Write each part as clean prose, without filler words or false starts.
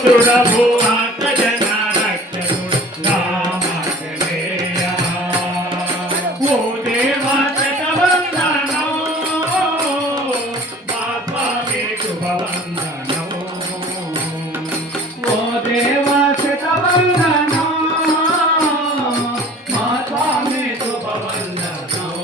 పుత్రుడవు ఆత్మజన రక్షకుడు రామాంజనేయ ఓ దేవా శతవందనం మా స్వామి శుభవందనం ఓ దేవా శతవందనం మా స్వామి శుభవందనం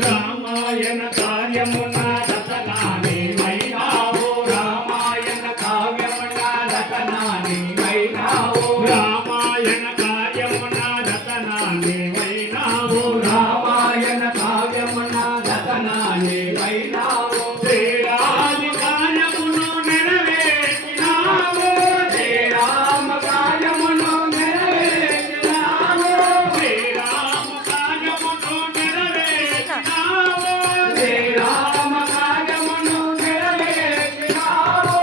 రామాయణ కార్యమున రతనాని మైనావు రామాయణ కావ్యమున రతనాని మైనావు రామాయణ కార్యమున రతనాని మైనావు రామాయణ కావ్యమున రతనాని మైనావు శ్రీరామ కార్యమును నెరవేర్చినావు శ్రీరామ కార్యమును నెరవేర్చినావు శ్రీరామ కార్యమును నెరవేర్చినావు శ్రీరామ కార్యమును నెరవేర్చినావు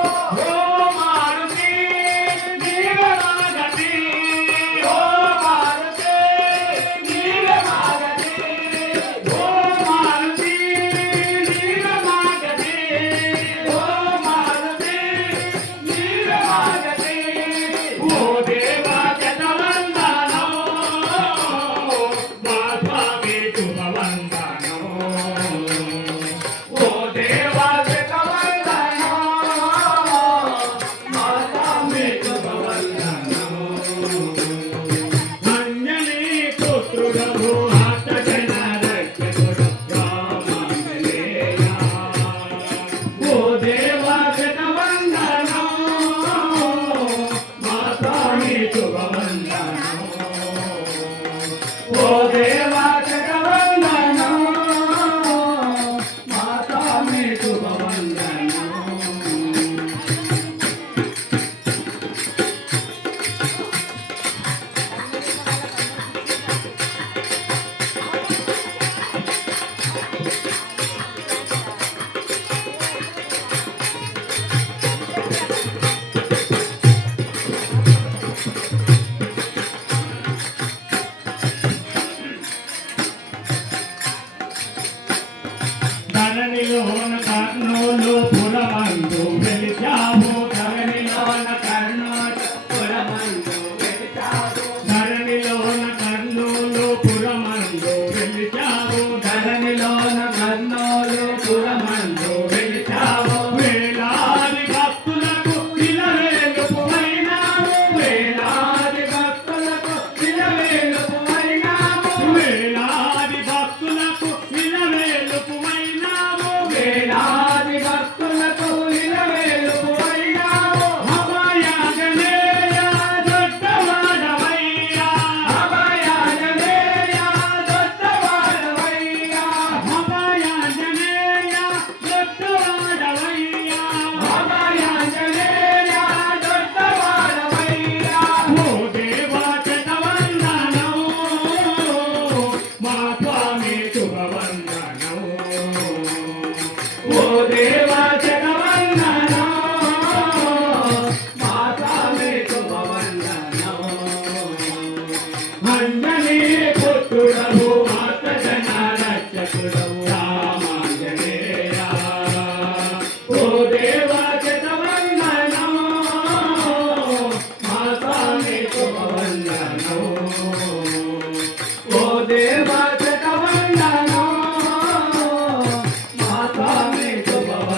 ఓ మారుతి నీవే మాగతి ఓ మారుతి నీవే మాగతి ఓ మారుతి నీవే మాగతి ఓ మారుతి నీవే మాగతి ఓ దేవా శతవందనం మా స్వామి శుభవందనం ఓ దేవా శతవందనం మా స్వామి శుభవందనం అంజనీ పుత్రుడవు ఆత్మజన రక్షకుడు రామాంజనేయ ఓ దేవా శతవందనం మా స్వామి శుభవందనం ఓ దేవా శతవందనం మా స్వామి శుభవందనం ధరణిలోన కర్ణులు పురమందు వెలిచావు ధరణిలోన కర్ణులు పురమందు వెలిచావు ధరణిలోన కర్ణులు పురమందు వెలిచావు ధరణిలోన కర్ణులు పురమందు వెలిచావు వేలాది భక్తులకు ఇలవేలుపువైనావు వేలాది భక్తులకు ఇలవేలుపువైనావు వేలాది భక్తులకు ఇలవేలుపువైనావు వేలాది భక్తులకు ఇలవేలుపువైనావు అభయాంజనేయ దొడ్డవాడవయ్యా అభయాంజనేయ దొడ్డవాడవయ్యా అభయాంజనేయ దొడ్డవాడవయ్యా అభయాంజనేయ దొడ్డవాడవయ్యా ఓ దేవా శతవందనం మా స్వామి శుభవందనం ఓ దేవా శతవందనం మా స్వామి శుభవందనం అంజనీ పుత్రుడవు ఆత్మజన రక్షకుడవు రామాంజనేయ ఓ దేవా శతవందనం మా స్వామి శుభవందనం ఓ దేవా శతవందనం మా స్వామి శుభవందనం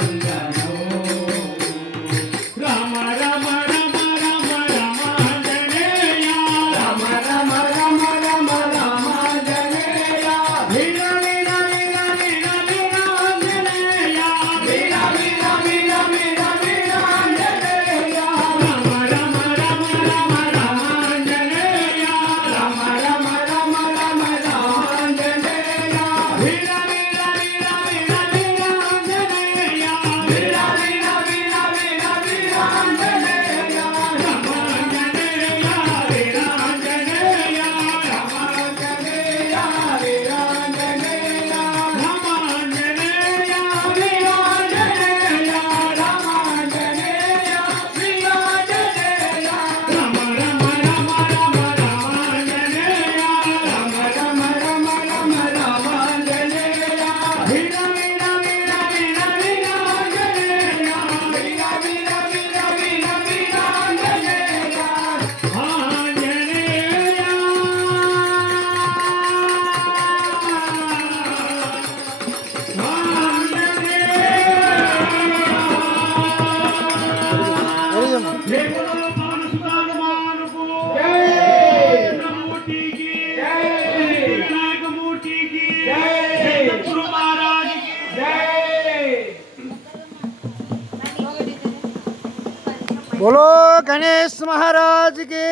बोलो गणेश महाराज के,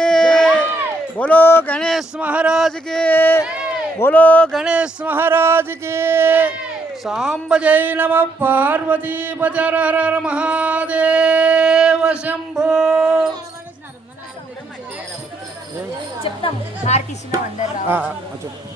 बोलो गणेश महाराज के, बोलो गणेश महाराज के। सांब जय नमः पार्वती पजर हर हर महादेव शंभो। చెప్తాం హారతి ఇస్తున్నాం అందరు ఆ, ఆ, చెప్పు.